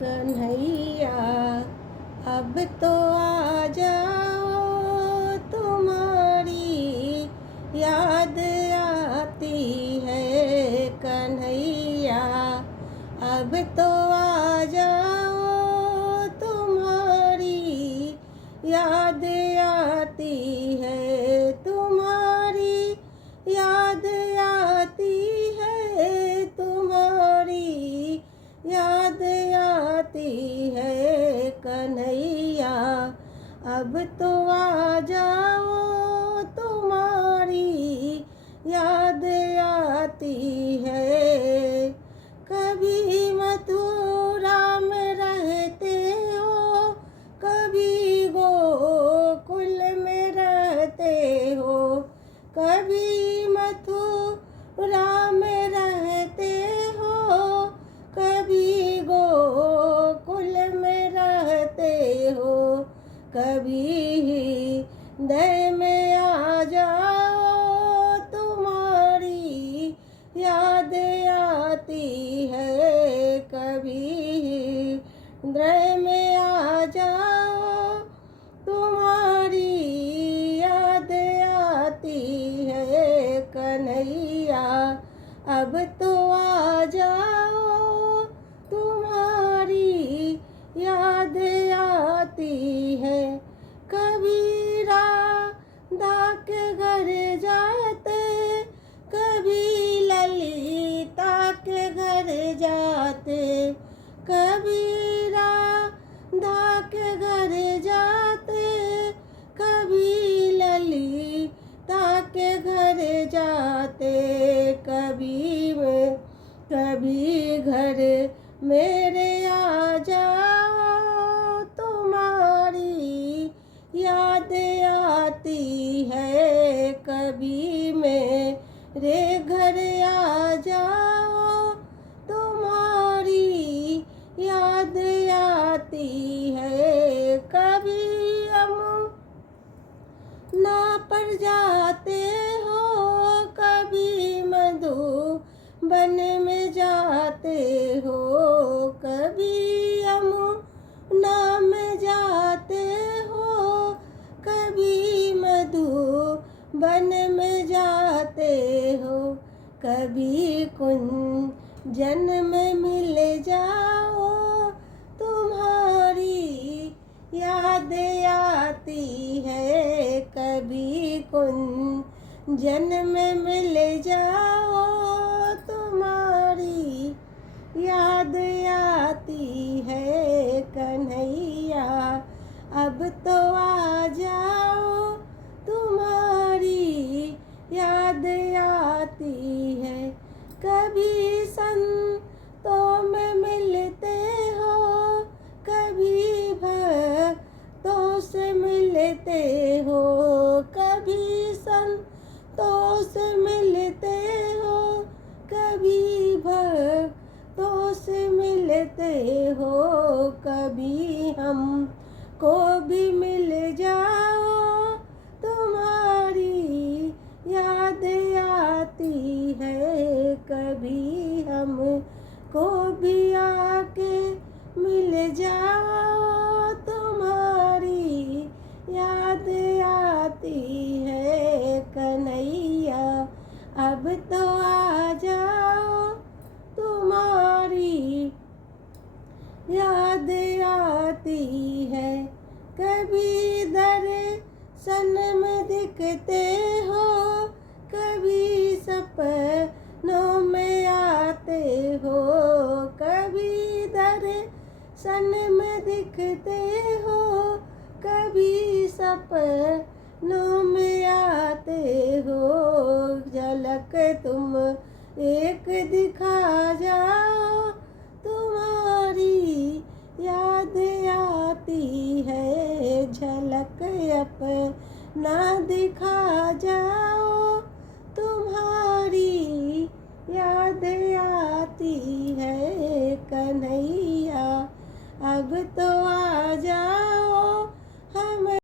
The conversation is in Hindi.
कन्हैया अब तो आ जाओ, तुम्हारी याद आती है। कन्हैया अब तो आ जाओ, तुम्हारी याद आती है। तुम्हारी याद आती है, तुम्हारी याद आती है। कन्हैया अब तो आ जाओ, तुम्हारी याद आती है। कभी मथुरा में रहते हो, कभी गोकुल में रहते हो। कभी मथुरा में रहते हो, कभी गोकुल में रहते हो। कभी हृदय में आ जाओ, तुम्हारी याद आती है। कभी हृदय में आ जाओ, तुम्हारी याद आती है। कन्हैया अब तो आ जाओ, तुम्हारी याद आती है। कभी राधा के घर जाते, कभी ललिता के घर जाते। कभी राधा के घर जाते, कभी ललिता के घर जाते। कभी घर मेरे आ जाओ, तुम्हारी याद आती है। कभी मेरे घर आ जाओ, तुम्हारी याद आती है। कभी यमुना पर जाते हो, कभी मधुबन में जाते हो। कभी यमुना में जाते हो, कभी मधुबन में जाते हो। कभी कुंजन में मिल जाओ, तुम्हारी याद आती है। कभी कुंजन में मिल जाओ, तुम्हारी याद आती है। कन्हैया अब तो आ जाओ, तुम्हारी याद आती है। कभी संतों में मिलते हो, कभी भक्तों से मिलते हो। कभी संतों से मिलते हो, कभी भक्तों से मिलते हो। कभी हमको भी मिल जाओ, तुम्हारी याद आती है। कभी हमको भी आके मिल जाओ, तुम्हारी याद आती है। कन्हैया अब तो आ जाओ, तुम्हारी याद आती है। कभी दर्शन में दिखते हो, कभी सपनों में आते हो। कभी दर्शन में दिखते हो, कभी सपनों में आते हो। झलक तुम एक दिखा जाओ, तुम्हारी याद आती है। झलक अपना दिखा जाओ, तुम्हारी याद आती है। कन्हैया अब तो आ जाओ,